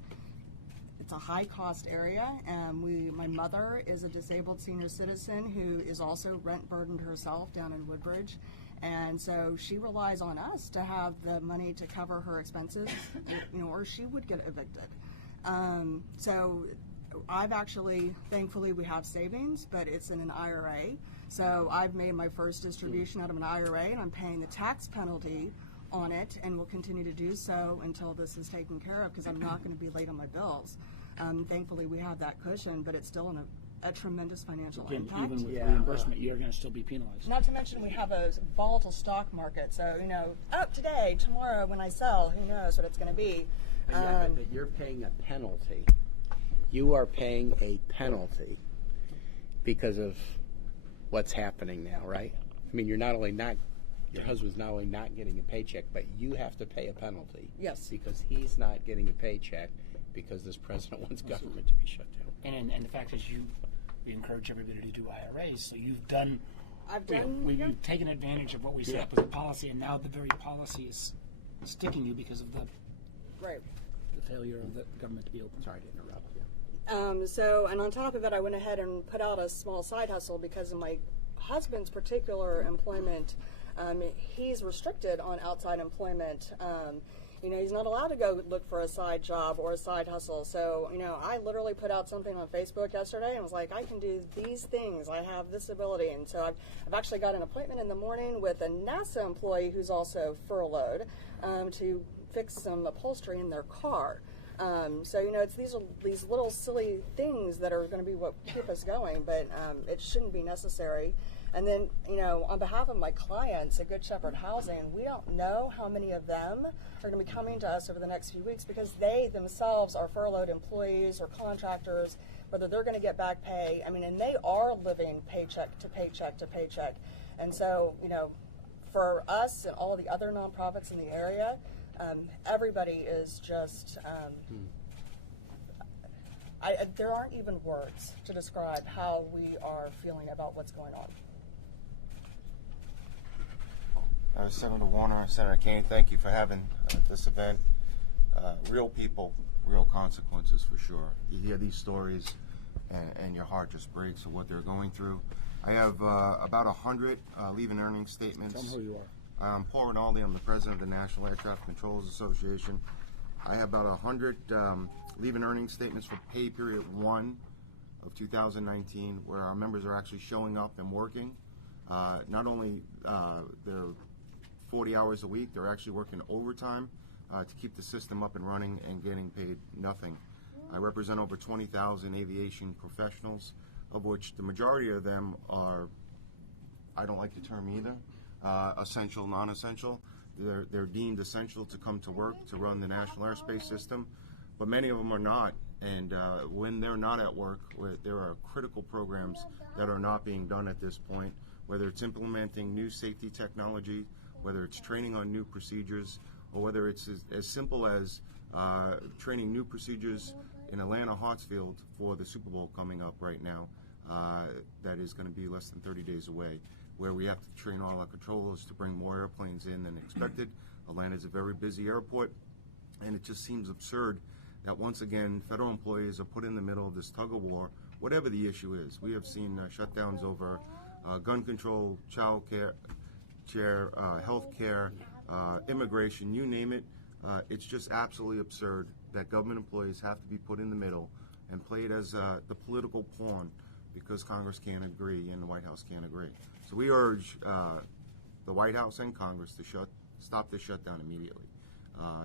it's a high-cost area, and my mother is a disabled senior citizen who is also rent-burdened herself down in Woodbridge. And so she relies on us to have the money to cover her expenses, you know, or she would get evicted. So I've actually, thankfully, we have savings, but it's in an IRA. So I've made my first distribution out of an IRA, and I'm paying the tax penalty on it, and will continue to do so until this is taken care of, because I'm not going to be late on my bills. Thankfully, we have that cushion, but it's still a tremendous financial impact. Even with reimbursement, you're going to still be penalized. Not to mention we have a volatile stock market, so, you know, up today, tomorrow when I sell, who knows what it's going to be. But you're paying a penalty. You are paying a penalty because of what's happening now, right? I mean, your husband's not only not getting a paycheck, but you have to pay a penalty. Yes. Because he's not getting a paycheck because this president wants government to be shut down. And the fact is, we encourage everybody to do IRAs. So you've taken advantage of what we set up as a policy, and now the very policy is sticking you because of the failure of the government to be open. Sorry to interrupt you. And on top of it, I went ahead and put out a small side hustle because of my husband's particular employment. He's restricted on outside employment. You know, he's not allowed to go look for a side job or a side hustle. So, you know, I literally put out something on Facebook yesterday and was like, I can do these things. I have this ability. And so I've actually got an appointment in the morning with a NASA employee who's also furloughed to fix some upholstery in their car. So, you know, it's these little silly things that are going to be what keep us going, but it shouldn't be necessary. And then, you know, on behalf of my clients at Good Shepherd Housing, we don't know how many of them are going to be coming to us over the next few weeks because they themselves are furloughed employees or contractors, whether they're going to get back pay. I mean, and they are living paycheck to paycheck to paycheck. And so, you know, for us and all the other nonprofits in the area, everybody is just, there aren't even words to describe how we are feeling about what's going on. Senator Warner, Senator Kaine, thank you for having this event. Real people, real consequences for sure. You hear these stories and your heart just breaks of what they're going through. I have about 100 leave-in earnings statements. Tell me who you are. I'm Paul Rinaldi. I'm the president of the National Air Traffic Controllers Association. I have about 100 leave-in earnings statements for pay period 1 of 2019, where our members are actually showing up and working. Not only they're 40 hours a week, they're actually working overtime to keep the system up and running and getting paid nothing. I represent over 20,000 aviation professionals, of which the majority of them are, I don't like the term either, essential, non-essential. They're deemed essential to come to work to run the national airspace system, but many of them are not. And when they're not at work, there are critical programs that are not being done at this point, whether it's implementing new safety technology, whether it's training on new procedures, or whether it's as simple as training new procedures in Atlanta Hartsfield for the Super Bowl coming up right now. That is going to be less than 30 days away, where we have to train all our controllers to bring more airplanes in than expected. Atlanta is a very busy airport, and it just seems absurd that once again federal employees are put in the middle of this tug-of-war, whatever the issue is. We have seen shutdowns over gun control, child care, health care, immigration, you name it. It's just absolutely absurd that government employees have to be put in the middle and played as the political pawn because Congress can't agree and the White House can't agree. So we urge the White House and Congress to stop this shutdown immediately.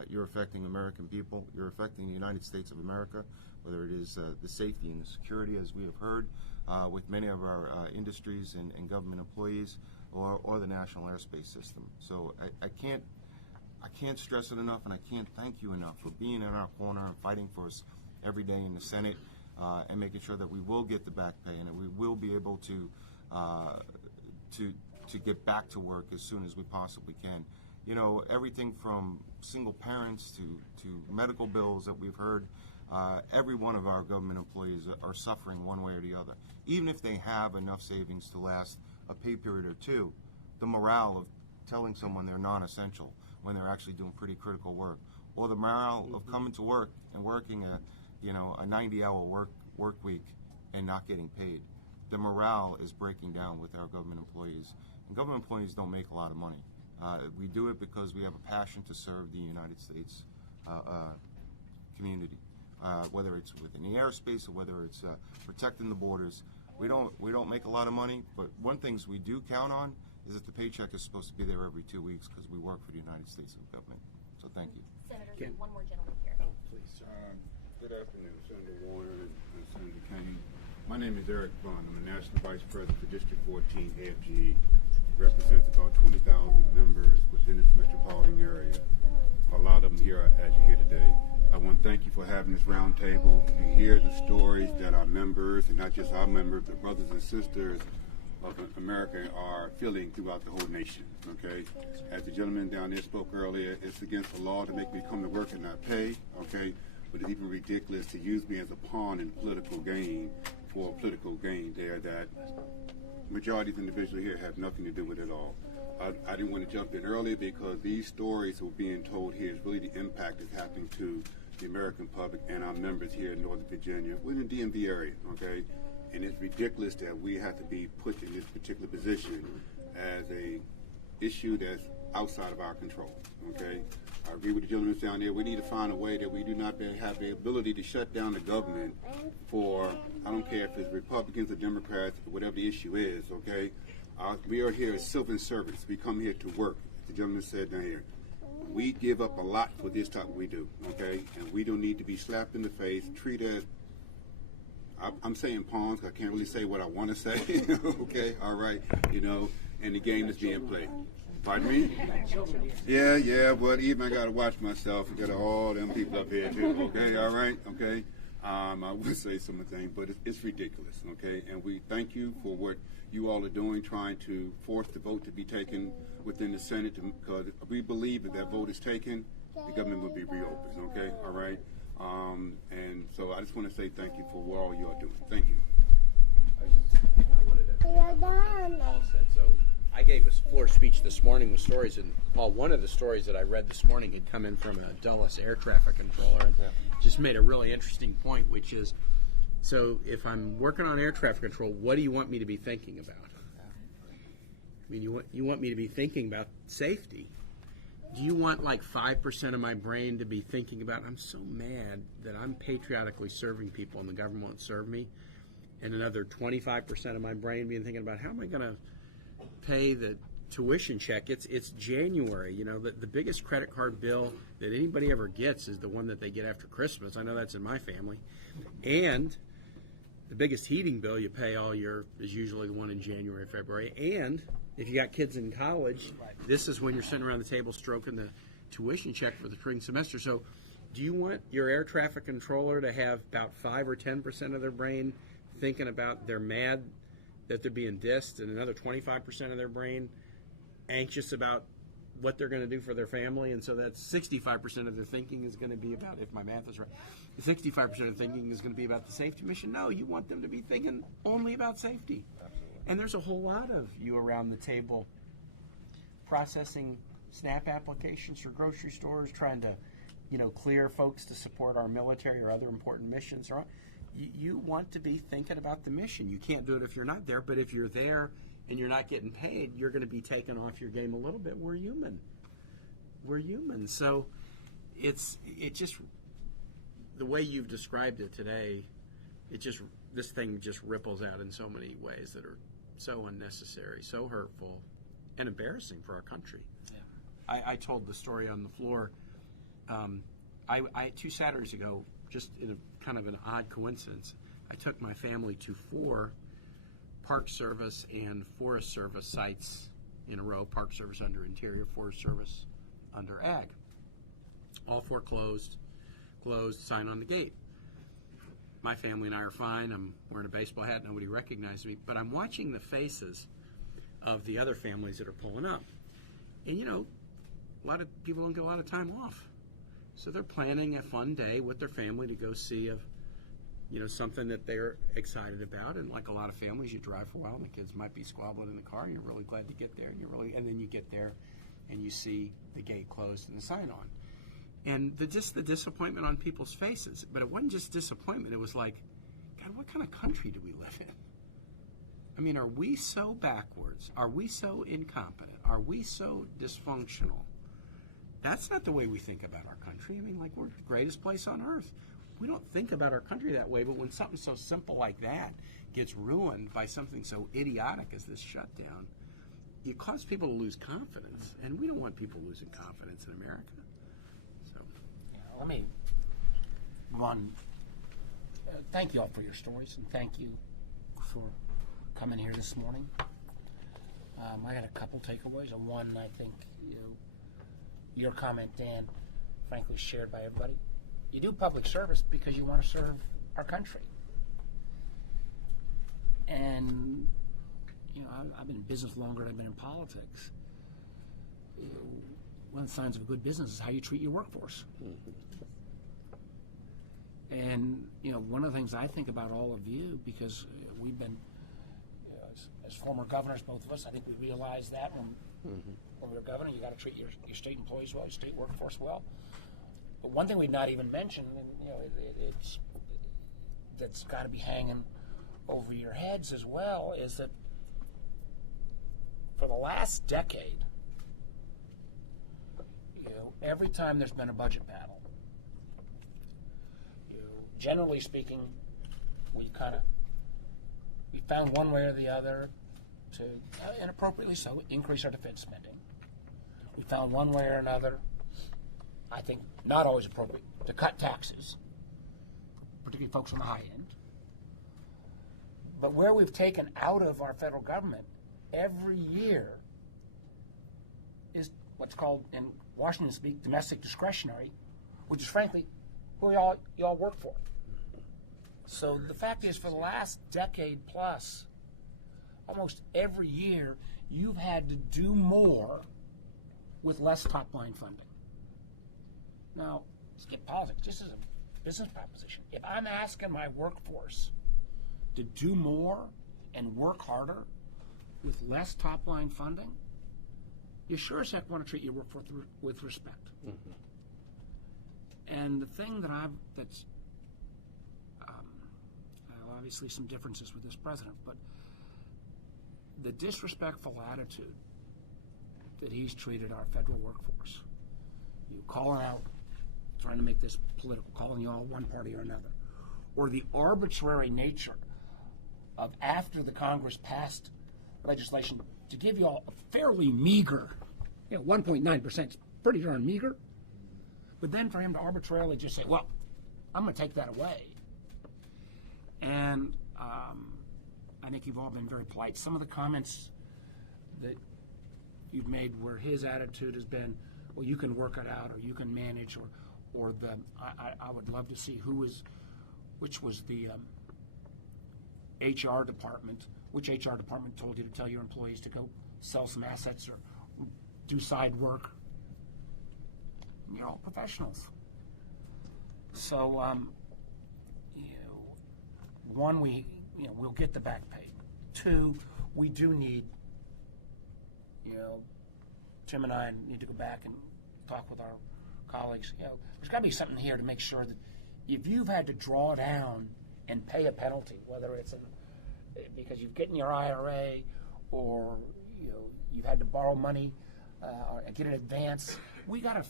You're affecting American people. You're affecting the United States of America, whether it is the safety and the security, as we have heard, with many of our industries and government employees, or the national airspace system. So I can't stress it enough, and I can't thank you enough for being in our corner and fighting for us every day in the Senate, and making sure that we will get the back pay and that we will be able to get back to work as soon as we possibly can. You know, everything from single parents to medical bills that we've heard, every one of our government employees are suffering one way or the other. Even if they have enough savings to last a pay period or two, the morale of telling someone they're non-essential when they're actually doing pretty critical work, or the morale of coming to work and working a 90-hour work week and not getting paid. The morale is breaking down with our government employees. And government employees don't make a lot of money. We do it because we have a passion to serve the United States community, whether it's within the airspace or whether it's protecting the borders. We don't make a lot of money, but one thing we do count on is that the paycheck is supposed to be there every 2 weeks because we work for the United States government. So thank you. Senator, one more gentleman here. Oh, please. Good afternoon, Senator Warner and Senator Kaine. My name is Eric Vaughn. I'm the National Vice President for District 14 AFGE. Represents about 20,000 members within this metropolitan area. A lot of them here as you hear today. I want to thank you for having this roundtable. You hear the stories that our members, and not just our members, but brothers and sisters of America are feeling throughout the whole nation, okay? As the gentleman down there spoke earlier, it's against the law to make me come to work and not pay, okay? But it's even ridiculous to use me as a pawn in political gain for political gain there that majority of the individuals here have nothing to do with it at all. I didn't want to jump in earlier because these stories that were being told here is really the impact that's happening to the American public and our members here in Northern Virginia. We're in the DMV area, okay? And it's ridiculous that we have to be put in this particular position as a issue that's outside of our control, okay? I agree with the gentleman down there. We need to find a way that we do not have the ability to shut down the government for, I don't care if it's Republicans or Democrats, or whatever the issue is, okay? We are here as civil servants. We come here to work. The gentleman said down here, we give up a lot for this type of we do, okay? And we don't need to be slapped in the face, treated, I'm saying pawns, I can't really say what I want to say, okay, all right, and the game is being played. Pardon me? Yeah, but even I got to watch myself. I got all them people up here too, okay, all right, okay? I would say some things, but it's ridiculous, okay? And we thank you for what you all are doing, trying to force the vote to be taken within the Senate, because we believe if that vote is taken, the government will be reopened, okay, all right? And so I just want to say thank you for what all you are doing. Thank you. I gave a floor speech this morning with stories, and Paul, one of the stories that I read this morning had come in from a Dulles air traffic controller, and just made a really interesting point, which is, so if I'm working on air traffic control, what do you want me to be thinking about? I mean, you want me to be thinking about safety. Do you want like 5% of my brain to be thinking about, I'm so mad that I'm patriotically serving people and the government won't serve me, and another 25% of my brain being thinking about, how am I going to pay the tuition check. It's January. You know, the biggest credit card bill that anybody ever gets is the one that they get after Christmas. I know that's in my family. And the biggest heating bill you pay all year is usually the one in January, February. And if you got kids in college, this is when you're sitting around the table stroking the tuition check for the spring semester. So do you want your air traffic controller to have about 5 or 10% of their brain thinking about they're mad that they're being dissed, and another 25% of their brain anxious about what they're going to do for their family? And so that's 65% of their thinking is going to be about, if my math is right, 65% of thinking is going to be about the safety mission. No, you want them to be thinking only about safety. And there's a whole lot of you around the table processing SNAP applications for grocery stores, trying to, clear folks to support our military or other important missions. You want to be thinking about the mission. You can't do it if you're not there, but if you're there and you're not getting paid, you're going to be taken off your game a little bit. We're human. So it just, the way you've described it today, this thing just ripples out in so many ways that are so unnecessary, so hurtful, and embarrassing for our country. Yeah. I told the story on the floor. I 2 Saturdays ago, just in a kind of an odd coincidence, I took my family to 4 Park Service and Forest Service sites in a row. Park Service under Interior, Forest Service under Ag. All 4 closed, sign on the gate. My family and I are fine. I'm wearing a baseball hat. Nobody recognized me. But I'm watching the faces of the other families that are pulling up. And, a lot of people don't get a lot of time off. So they're planning a fun day with their family to go see something that they're excited about. And like a lot of families, you drive for a while and the kids might be squabbling in the car and you're really glad to get there, and then you get there and you see the gate closed and the sign on. And the disappointment on people's faces. But it wasn't just disappointment. It was like, God, what kind of country do we live in? I mean, are we so backwards? Are we so incompetent? Are we so dysfunctional? That's not the way we think about our country. I mean, like, we're the greatest place on earth. We don't think about our country that way, but when something so simple like that gets ruined by something so idiotic as this shutdown, it causes people to lose confidence. And we don't want people losing confidence in America. So, let me, Vaughn, thank you all for your stories, and thank you for coming here this morning. I had a couple takeaways, and one, I think, your comment, Dan, frankly shared by everybody. You do public service because you want to serve our country. And, I've been in business longer than I've been in politics. One of the signs of a good business is how you treat your workforce. And, one of the things I think about all of you, because we've been, as former governors, both of us, I think we realized that when we were governor, you got to treat your state employees well, your state workforce well. But one thing we've not even mentioned, and, that's got to be hanging over your heads as well, is that for the last decade, every time there's been a budget battle, generally speaking, we found one way or the other to, inappropriately so, increase our defense spending. We found one way or another, I think not always appropriate, to cut taxes, particularly folks on the high end. But where we've taken out of our federal government every year is what's called, in Washington speak, domestic discretionary, which is frankly who you all work for. So the fact is, for the last decade plus, almost every year, you've had to do more with less top-line funding. Now, skip politics. This is a business proposition. If I'm asking my workforce to do more and work harder with less top-line funding, you sure as heck want to treat your workforce with respect. Mm-hmm. And the thing that that's obviously some differences with this president, but the disrespectful attitude that he's treated our federal workforce, calling out, trying to make this political, calling you all one party or another, or the arbitrary nature of, after the Congress passed legislation to give you all a fairly meager, 1.9% is pretty darn meager. But then for him to arbitrarily just say, well, I'm going to take that away. And I think you've all been very polite. Some of the comments that you've made where his attitude has been, well, you can work it out, or you can manage, or I would love to see which was the HR department, which HR department told you to tell your employees to go sell some assets or do side work. You're all professionals. So, one, we'll get the back pay. Two, we do need, Tim and I need to go back and talk with our colleagues. There's got to be something here to make sure that if you've had to draw down and pay a penalty, whether it's because you've gotten your IRA or you've had to borrow money or get an advance, we got to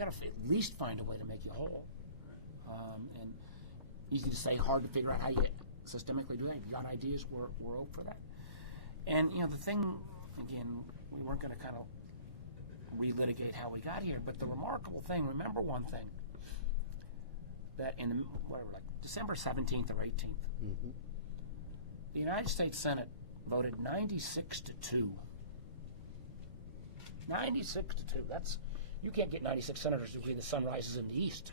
at least find a way to make you whole. And easy to say, hard to figure out how you systemically do that. If you got ideas, we're open for that. And the thing, again, we weren't going to kind of relitigate how we got here, but the remarkable thing, remember one thing, that in December 17th or 18th, the United States Senate voted 96-2. 96-2. You can't get 96 senators to agree the sun rises in the east.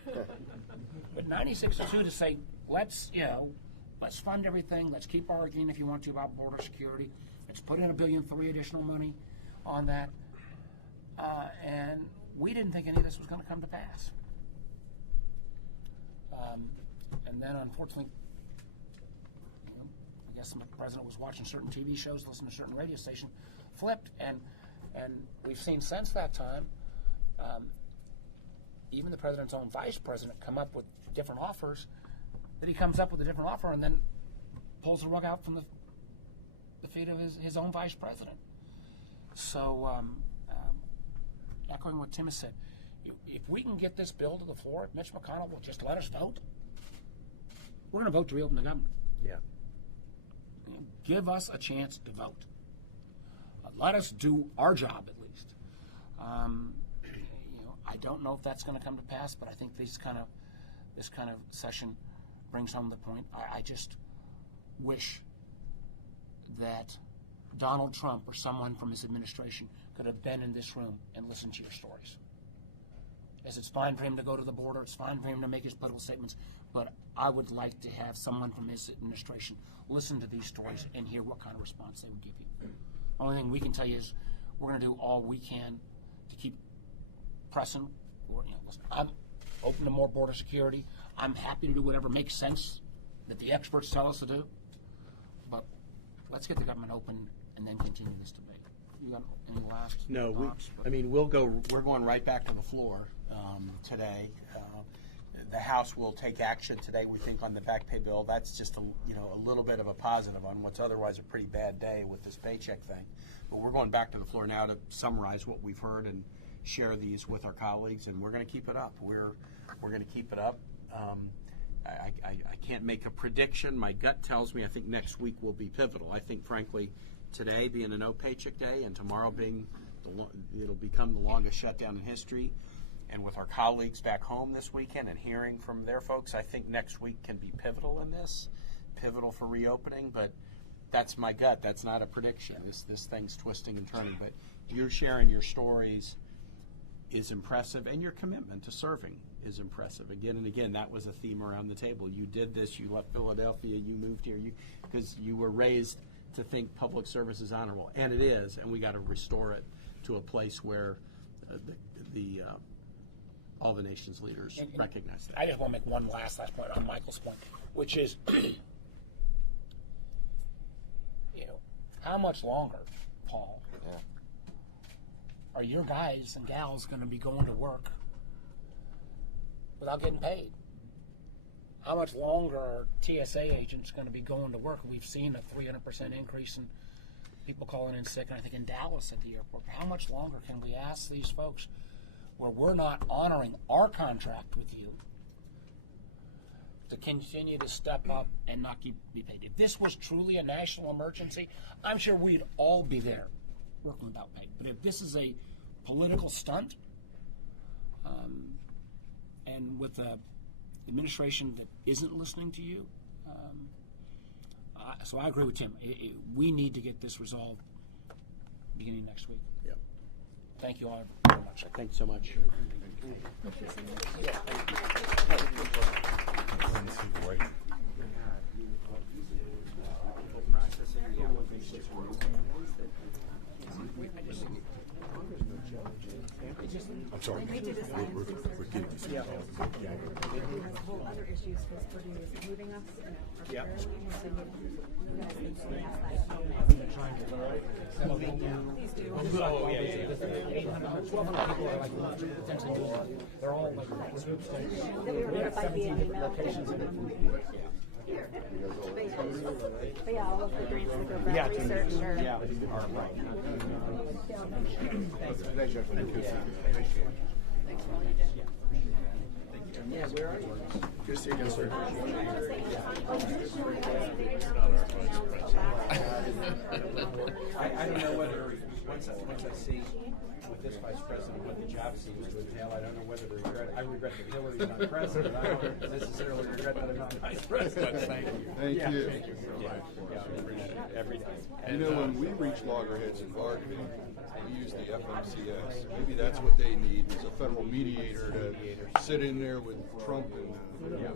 But 96-2 to say, let's fund everything. Let's keep arguing if you want to about border security. Let's put in $1.3 billion additional money on that. And we didn't think any of this was going to come to pass. And then, unfortunately, I guess the president was watching certain TV shows, listening to certain radio station, flipped, and we've seen since that time, even the president's own vice president come up with different offers, that he comes up with a different offer and then pulls the rug out from the feet of his own vice president. So, echoing what Tim has said, if we can get this bill to the floor, if Mitch McConnell will just let us vote, we're going to vote to reopen the government. Yeah. Give us a chance to vote. Let us do our job at least. I don't know if that's going to come to pass, but I think this kind of session brings home the point. I just wish that Donald Trump or someone from his administration could have been in this room and listened to your stories. As it's fine for him to go to the border, it's fine for him to make his political statements, but I would like to have someone from his administration listen to these stories and hear what kind of response they would give you. The only thing we can tell you is we're going to do all we can to keep pressing. Listen, I'm open to more border security. I'm happy to do whatever makes sense that the experts tell us to do. But let's get the government open and then continue this debate. You got any last thoughts? We're going right back to the floor today. The House will take action today, we think, on the back pay bill. That's just a little bit of a positive on what's otherwise a pretty bad day with this paycheck thing. But we're going back to the floor now to summarize what we've heard and share these with our colleagues, and we're going to keep it up. We're going to keep it up. I can't make a prediction. My gut tells me I think next week will be pivotal. I think, frankly, today being a no paycheck day and tomorrow being it'll become the longest shutdown in history. And with our colleagues back home this weekend and hearing from their folks, I think next week can be pivotal in this, pivotal for reopening. But that's my gut. That's not a prediction. This thing's twisting and turning. But you're sharing your stories is impressive, and your commitment to serving is impressive. Again and again, that was a theme around the table. You did this. You left Philadelphia. You moved here. Because you were raised to think public service is honorable, and it is. And we got to restore it to a place where all the nation's leaders recognize that. I just want to make one last point on Michael's point, which is, how much longer, Paul, are your guys and gals going to be going to work without getting paid? How much longer are TSA agents going to be going to work? We've seen a 300% increase in people calling in sick, and I think in Dallas at the airport. How much longer can we ask these folks where we're not honoring our contract with you to continue to step up and not be paid. If this was truly a national emergency, I'm sure we'd all be there working without pay. But if this is a political stunt, and with an administration that isn't listening to you, so I agree with Tim. We need to get this resolved beginning next week. Yep. Thank you all very much. Thanks so much. I'm sorry. We're getting this. Yeah. Whole other issues was Purdue moving us. Yeah. They're all like groups. We have 17 different locations. But yeah, all of the grants that go back research are. Yeah. Are right. Yeah, where are you? Good to see you again, sir. I don't know whether, once I see with this vice president what the job seems to entail, I don't know whether to regret. I regret that Hillary's not president. I don't necessarily regret that I'm not vice president. Thank you. Thank you. Thank you so much. Yeah, I appreciate it every day. You know, when we reach loggerheads in bargaining, we use the FMCS. Maybe that's what they need, is a federal mediator to sit in there with Trump and. Yeah.